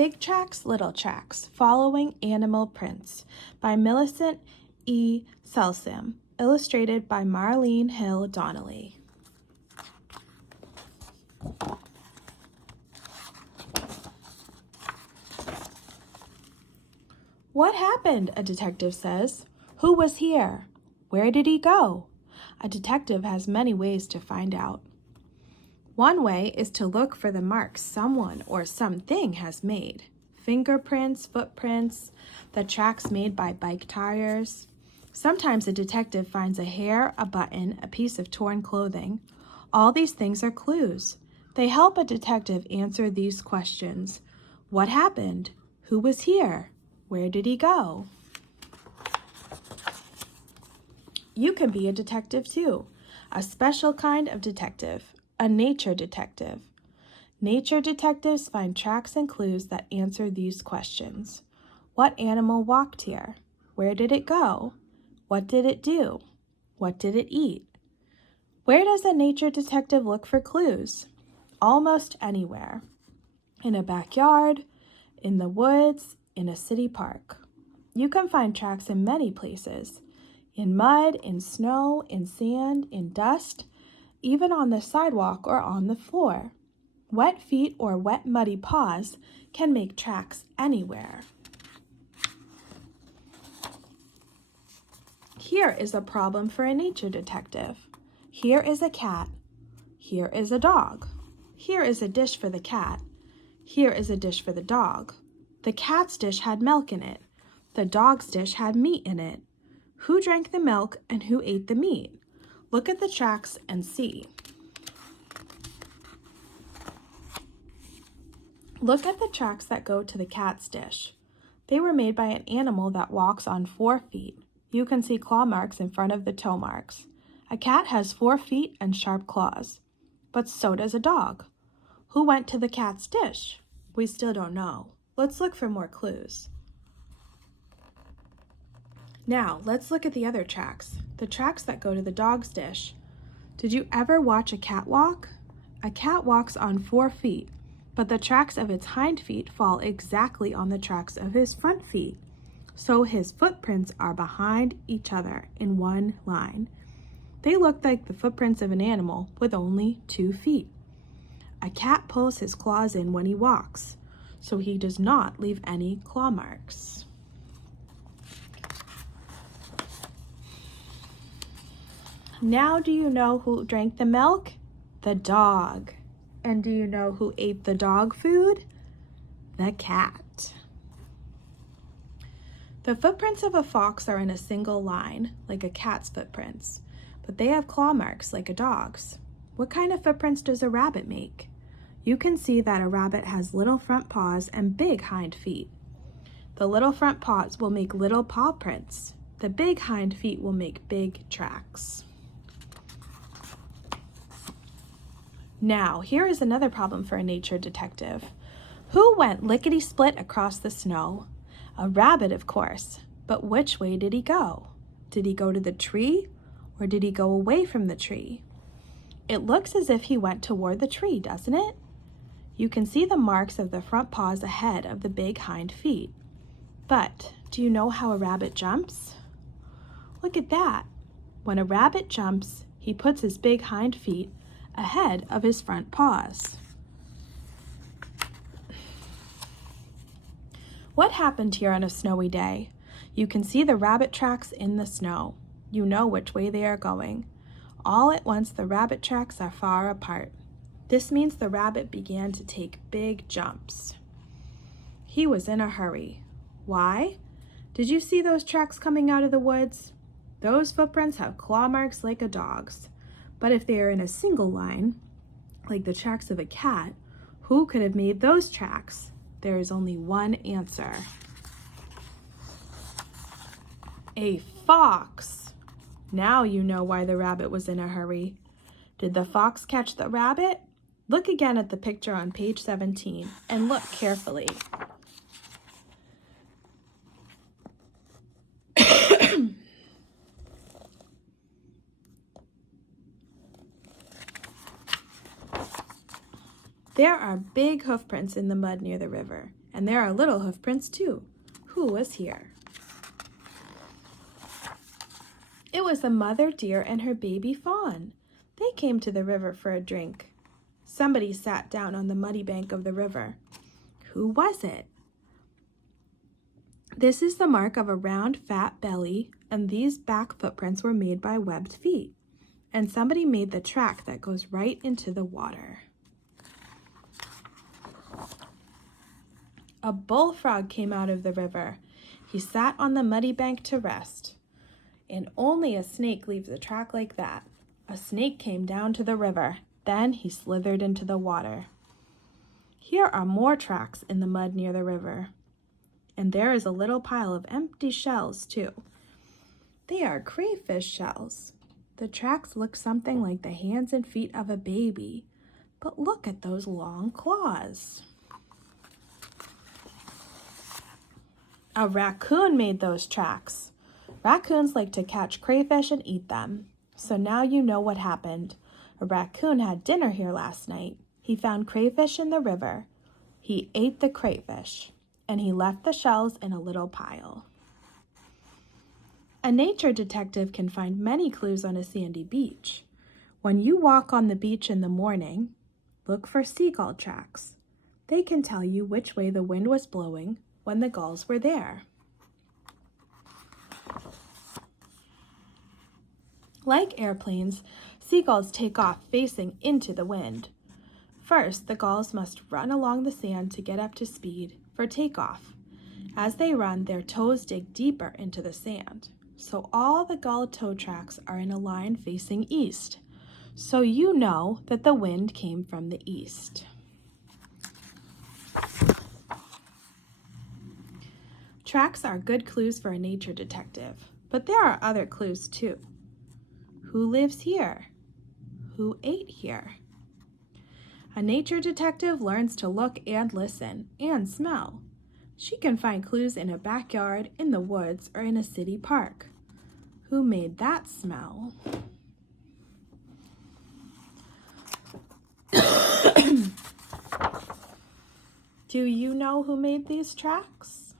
Big Tracks, Little Tracks, Following Animal Prints by Millicent E. Selsom, illustrated by Marlene Hill Donnelly. What happened? A detective says. Who was here? Where did he go? A detective has many ways to find out. One way is to look for the marks someone or something has made. Fingerprints, footprints, the tracks made by bike tires. Sometimes a detective finds a hair, a button, a piece of torn clothing. All these things are clues. They help a detective answer these questions. What happened? Who was here? Where did he go? You can be a detective too, a special kind of detective, a nature detective. Nature detectives find tracks and clues that answer these questions. What animal walked here? Where did it go? What did it do? What did it eat? Where does a nature detective look for clues? Almost anywhere. In a backyard, in the woods, in a city park. You can find tracks in many places. In mud, in snow, in sand, in dust, even on the sidewalk or on the floor. Wet feet or wet muddy paws can make tracks anywhere. Here is a problem for a nature detective. Here is a cat. Here is a dog. Here is a dish for the cat. Here is a dish for the dog. The cat's dish had milk in it. The dog's dish had meat in it. Who drank the milk and who ate the meat? Look at the tracks and see. Look at the tracks that go to the cat's dish. They were made by an animal that walks on 4 feet. You can see claw marks in front of the toe marks. A cat has 4 feet and sharp claws, but so does a dog. Who went to the cat's dish? We still don't know. Let's look for more clues. Now, let's look at the other tracks, the tracks that go to the dog's dish. Did you ever watch a cat walk? A cat walks on 4 feet, but the tracks of its hind feet fall exactly on the tracks of his front feet. So his footprints are behind each other in one line. They look like the footprints of an animal with only 2 feet. A cat pulls his claws in when he walks, so he does not leave any claw marks. Now do you know who drank the milk? The dog. And do you know who ate the dog food? The cat. The footprints of a fox are in a single line, like a cat's footprints, but they have claw marks like a dog's. What kind of footprints does a rabbit make? You can see that a rabbit has little front paws and big hind feet. The little front paws will make little paw prints. The big hind feet will make big tracks. Now, here is another problem for a nature detective. Who went lickety-split across the snow? A rabbit, of course, but which way did he go? Did he go to the tree, or did he go away from the tree? It looks as if he went toward the tree, doesn't it? You can see the marks of the front paws ahead of the big hind feet. But do you know how a rabbit jumps? Look at that. When a rabbit jumps, he puts his big hind feet ahead of his front paws. What happened here on a snowy day? You can see the rabbit tracks in the snow. You know which way they are going. All at once, the rabbit tracks are far apart. This means the rabbit began to take big jumps. He was in a hurry. Why? Did you see those tracks coming out of the woods? Those footprints have claw marks like a dog's. But if they are in a single line, like the tracks of a cat, who could have made those tracks? There is only one answer. A fox. Now you know why the rabbit was in a hurry. Did the fox catch the rabbit? Look again at the picture on page 17 and look carefully. There are big hoof prints in the mud near the river. And there are little hoof prints too. Who was here? It was a mother deer and her baby fawn. They came to the river for a drink. Somebody sat down on the muddy bank of the river. Who was it? This is the mark of a round, fat belly, and these back footprints were made by webbed feet. And somebody made the track that goes right into the water. A bullfrog came out of the river. He sat on the muddy bank to rest. And only a snake leaves a track like that. A snake came down to the river. Then he slithered into the water. Here are more tracks in the mud near the river. And there is a little pile of empty shells, too. They are crayfish shells. The tracks look something like the hands and feet of a baby. But look at those long claws. A raccoon made those tracks. Raccoons like to catch crayfish and eat them. So now you know what happened. A raccoon had dinner here last night. He found crayfish in the river. He ate the crayfish, and he left the shells in a little pile. A nature detective can find many clues on a sandy beach. When you walk on the beach in the morning, look for seagull tracks. They can tell you which way the wind was blowing when the gulls were there. Like airplanes, seagulls take off facing into the wind. First, the gulls must run along the sand to get up to speed for takeoff. As they run, their toes dig deeper into the sand. So all the gull toe tracks are in a line facing east. So you know that the wind came from the east. Tracks are good clues for a nature detective, but there are other clues too. Who lives here? Who ate here? A nature detective learns to look and listen and smell. She can find clues in a backyard, in the woods, or in a city park. Who made that smell? Do you know who made these tracks?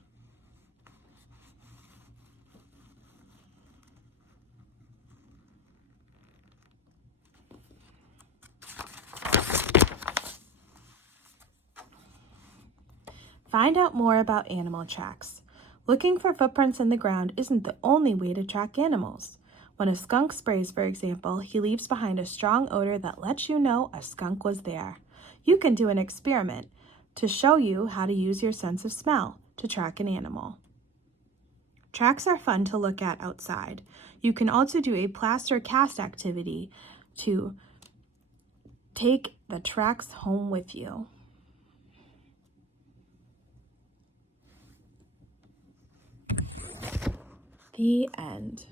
Find out more about animal tracks. Looking for footprints in the ground isn't the only way to track animals. When a skunk sprays, for example, he leaves behind a strong odor that lets you know a skunk was there. You can do an experiment to show you how to use your sense of smell to track an animal. Tracks are fun to look at outside. You can also do a plaster cast activity to take the tracks home with you. The end.